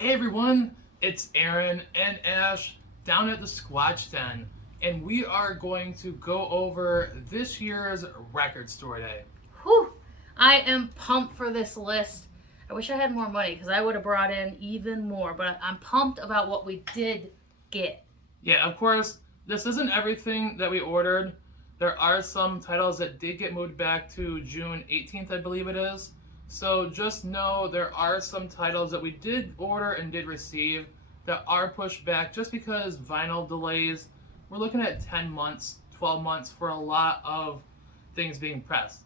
Hey everyone, it's Aaron and Ash down at the Squatch Den, and we are going to go over this year's record store day. Whew! I am pumped for this list. I wish I had more money because I would have brought in even more, but I'm pumped about what we did get. Yeah, of course, this isn't everything that we ordered. There are some titles that did get moved back to June 18th, I believe it is. So just know there are some titles that we did order and did receive that are pushed back just because vinyl delays. We're looking at 10 months, 12 months for a lot of things being pressed.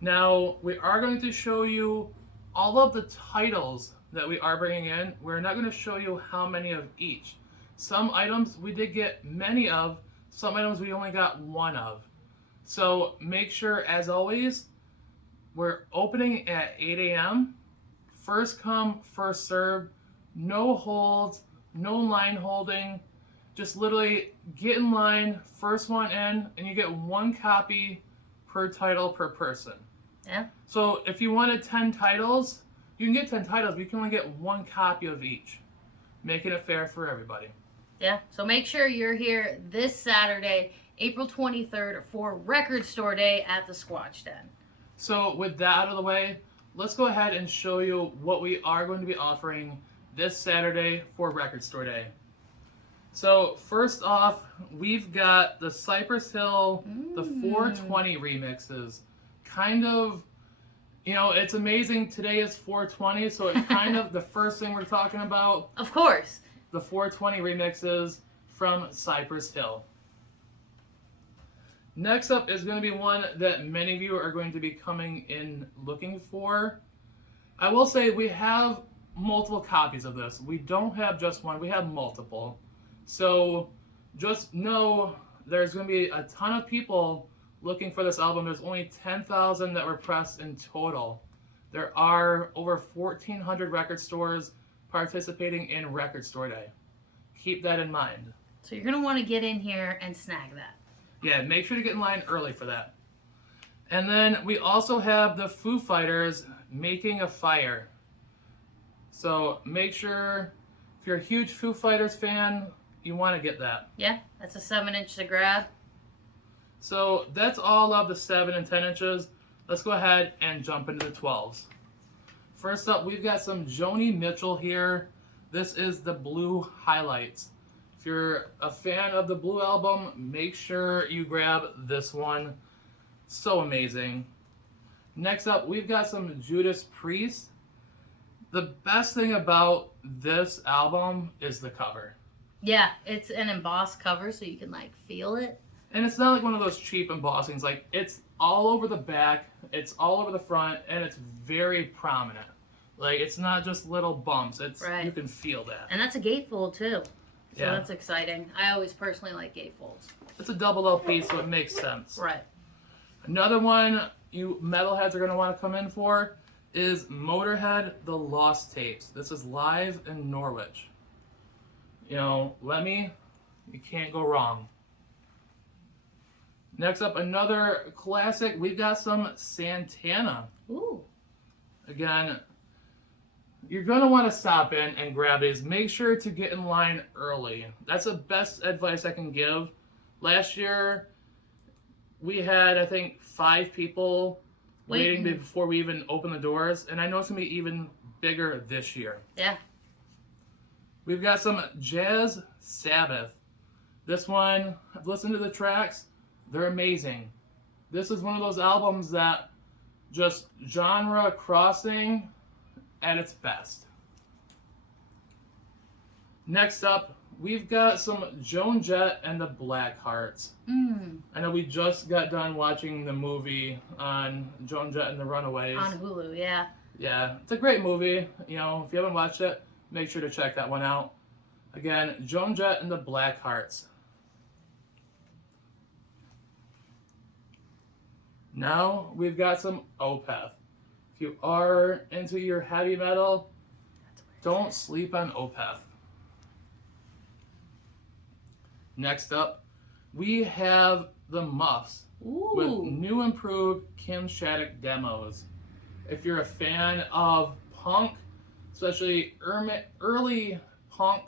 Now, we are going to show you all of the titles that we are bringing in. We're not going to show you how many of each. Some items we did get many of, some items we only got one of. So make sure, as always, we're opening at 8 a.m. First come, first serve. No holds, no line holding. Just literally get in line, first one in, and you get one copy per title per person. Yeah. So if you wanted 10 titles, you can get 10 titles, but you can only get one copy of each, making it fair for everybody. Yeah. So make sure you're here this Saturday, April 23rd, for Record Store Day at the Squatch Den. So with that out of the way, let's go ahead and show you what we are going to be offering this Saturday for Record Store Day. So first off, we've got the Cypress Hill, the 420 remixes. Kind of, it's amazing. Today is 420, so it's kind of the first thing we're talking about. Of course. The 420 remixes from Cypress Hill. Next up is going to be one that many of you are going to be coming in looking for. I will say we have multiple copies of this. We don't have just one, we have multiple. So just know there's going to be a ton of people looking for this album. There's only 10,000 that were pressed in total. There are over 1,400 record stores participating in Record Store Day. Keep that in mind. So you're going to want to get in here and snag that. Yeah, make sure to get in line early for that. And then we also have the Foo Fighters Making a Fire. So make sure, if you're a huge Foo Fighters fan, you want to get that. Yeah, that's a 7-inch to grab. So that's all of the 7 and 10 inches. Let's go ahead and jump into the 12s. First up, we've got some Joni Mitchell here. This is the Blue Highlights. If you're a fan of the Blue album, make sure you grab this one. So amazing. Next up, we've got some Judas Priest. The best thing about this album is the cover. Yeah, it's an embossed cover so you can feel it. And it's not like one of those cheap embossings. It's all over the back, it's all over the front, and it's very prominent. It's not just little bumps. It's right. You can feel that. And that's a gatefold too. So yeah. That's exciting. I always personally like gatefolds. It's a double LP, so it makes sense. Right. Another one you metalheads are going to want to come in for is Motorhead, The Lost Tapes. This is live in Norwich. Lemmy, you can't go wrong. Next up, another classic. We've got some Santana. Ooh. Again, you're going to want to stop in and grab these. Make sure to get in line early. That's the best advice I can give. Last year, we had, I think, 5 people waiting before we even opened the doors. And I know it's going to be even bigger this year. Yeah. We've got some Jazz Sabbath. This one, I've listened to the tracks. They're amazing. This is one of those albums that just genre crossing at its best. Next up, we've got some Joan Jett and the Blackhearts. I know we just got done watching the movie on Joan Jett and the Runaways. On Hulu, yeah. Yeah, it's a great movie. If you haven't watched it, make sure to check that one out. Again, Joan Jett and the Blackhearts. Now we've got some Opeth. If you are into your heavy metal, don't sleep on Opeth. Next up, we have the Muffs. Ooh. With new improved Kim Shattuck demos. If you're a fan of punk, especially early punk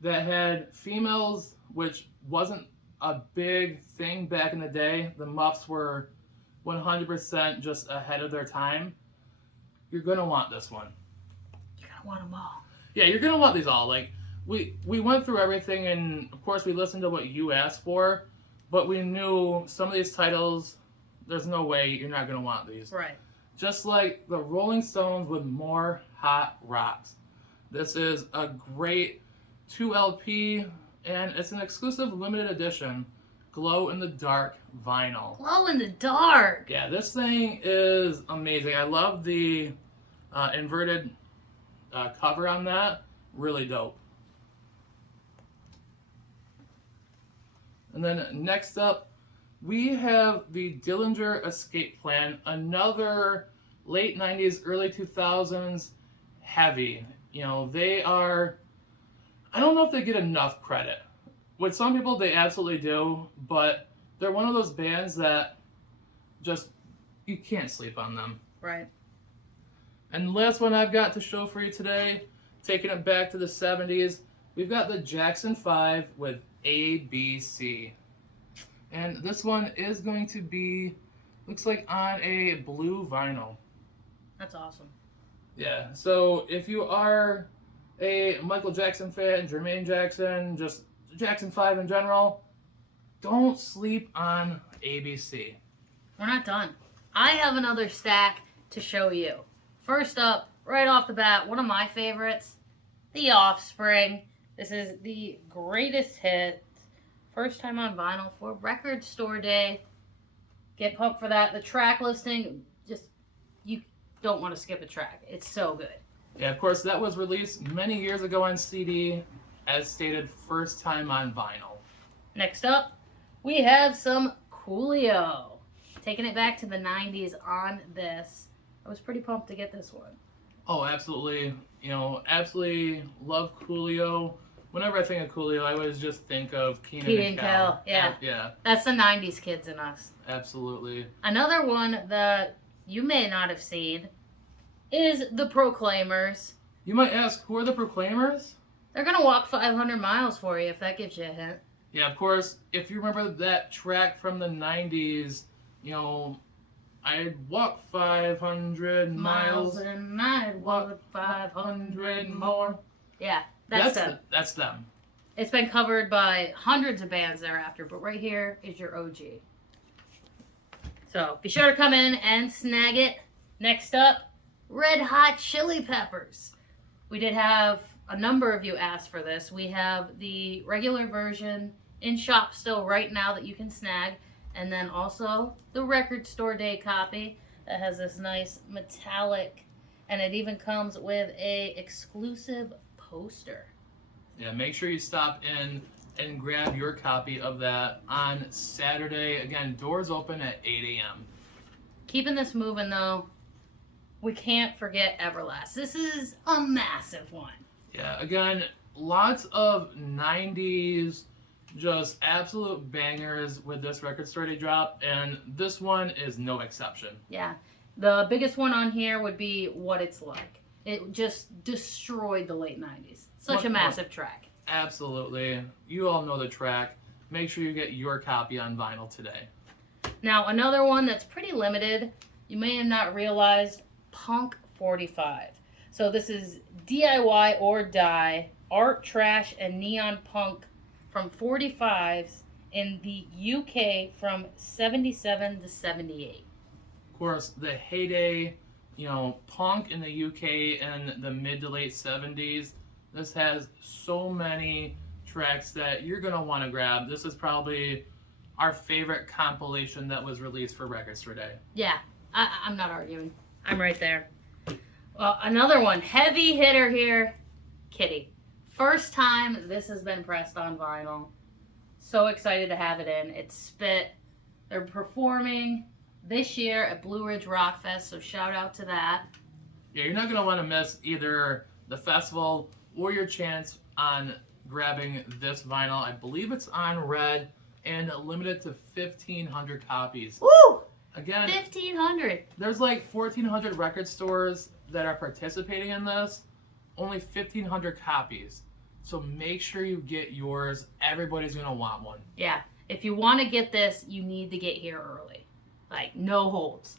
that had females, which wasn't a big thing back in the day. The Muffs were 100% just ahead of their time. You're gonna want this one. You're gonna want them all. Yeah, you're gonna want these all. Like we went through everything, and of course we listened to what you asked for, but we knew some of these titles. There's no way you're not gonna want these. Right. Just like the Rolling Stones with More Hot Rocks. This is a great 2 LP, and it's an exclusive limited edition glow in the dark vinyl. Glow in the dark. Yeah, this thing is amazing. I love the inverted cover on that. Really dope. And then next up, we have the Dillinger Escape Plan, another late 90s, early 2000s heavy. You know, they are, I don't know if they get enough credit. With some people, they absolutely do, but they're one of those bands that just, you can't sleep on them. Right. And the last one I've got to show for you today, taking it back to the 70s, we've got the Jackson 5 with ABC. And this one is going to be, looks like on a blue vinyl. That's awesome. Yeah, so if you are a Michael Jackson fan, Jermaine Jackson, just Jackson 5 in general, don't sleep on ABC. We're not done. I have another stack to show you. First up, right off the bat, one of my favorites, The Offspring. This is the greatest hit. First time on vinyl for Record Store Day. Get pumped for that. The track listing, just, you don't want to skip a track. It's so good. Yeah, of course, that was released many years ago on CD, as stated, first time on vinyl. Next up, we have some Coolio. Taking it back to the 90s on this. I was pretty pumped to get this one. Oh, absolutely. You know, absolutely love Coolio. Whenever I think of Coolio, I always just think of Keenan and Kel. Yeah. Yeah. That's the 90s kids in us. Absolutely. Another one that you may not have seen is the Proclaimers. You might ask, who are the Proclaimers? They're going to walk 500 miles for you, if that gives you a hint. Yeah, of course, if you remember that track from the 90s, you know, I'd walk 500 miles and I'd walk 500 more. Yeah, that's them. That's them. It's been covered by hundreds of bands thereafter, but right here is your OG. So be sure to come in and snag it. Next up, Red Hot Chili Peppers. We did have a number of you ask for this. We have the regular version in shop still right now that you can snag, and then also the Record Store Day copy that has this nice metallic, and it even comes with a exclusive poster. Yeah, make sure you stop in and grab your copy of that on Saturday. Again, doors open at 8 a.m. Keeping this moving though, we can't forget Everlast. This is a massive one. Yeah, again, lots of 90s, just absolute bangers with this Record Store Day drop, and this one is no exception. Yeah. The biggest one on here would be What It's Like. It just destroyed the late 90s. Such a massive track. Absolutely. You all know the track. Make sure you get your copy on vinyl today. Now, another one that's pretty limited, you may have not realized, Punk 45. So this is DIY or Die, art, trash, and neon punk from 45s in the UK from 77 to 78. Of course, the heyday, you know, punk in the UK in the mid to late 70s. This has so many tracks that you're going to want to grab. This is probably our favorite compilation that was released for Record Store Day. Yeah, I'm not arguing. I'm right there. Well, another one, heavy hitter here, Kitty. First time this has been pressed on vinyl. So excited to have it in. It's spit. They're performing this year at Blue Ridge Rock Fest, so shout out to that. Yeah, you're not going to want to miss either the festival or your chance on grabbing this vinyl. I believe it's on red and limited to 1,500 copies. Woo! Again, 1,500. there's like 1,400 record stores that are participating in this. only 1,500 copies. So make sure you get yours. Everybody's going to want one. Yeah. If you want to get this, you need to get here early. Like, no holds.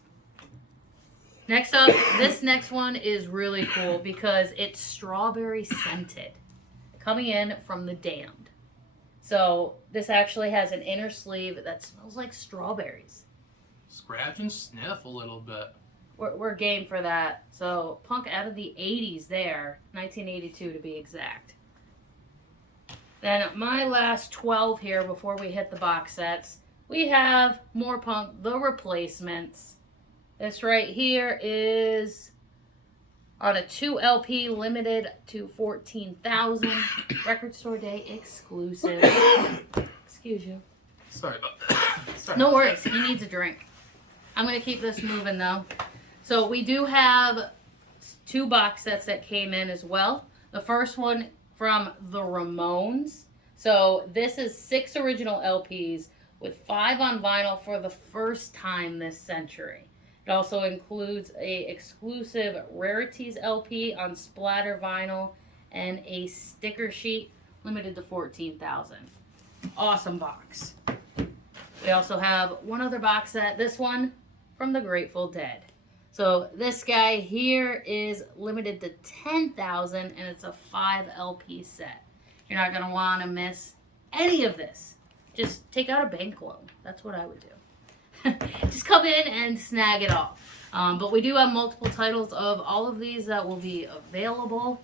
Next up, this next one is really cool because it's strawberry scented. Coming in from the Damned. So this actually has an inner sleeve that smells like strawberries. Scratch and sniff a little bit. We're game for that. So punk out of the 80s there, 1982 to be exact. Then my last 12 here before we hit the box sets, we have more punk, The Replacements. This right here is on a 2 LP limited to 14,000 record store day exclusive. Excuse you. Sorry about that. Sorry No about worries. that. He needs a drink. I'm going to keep this moving though. So we do have 2 box sets that came in as well. The first one from the Ramones. So this is 6 original LPs with 5 on vinyl for the first time this century. It also includes a exclusive Rarities LP on splatter vinyl and a sticker sheet limited to 14,000. Awesome box. We also have one other box set, this one from the Grateful Dead. So this guy here is limited to 10,000 and it's a 5 LP set. You're not going to want to miss any of this. Just take out a bank loan. That's what I would do. Just come in and snag it all. But we do have multiple titles of all of these that will be available.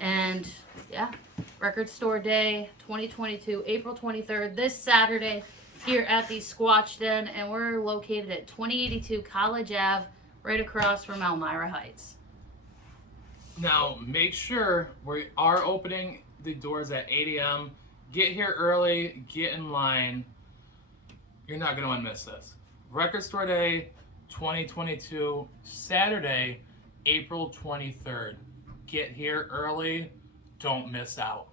And yeah, Record Store Day 2022, April 23rd, this Saturday here at the Squatch Den. And we're located at 2082 College Ave, right across from Elmira Heights. Now, make sure we are opening the doors at 8 a.m. Get here early, get in line. You're not going to want to miss this. Record Store Day 2022, Saturday, April 23rd. Get here early. Don't miss out.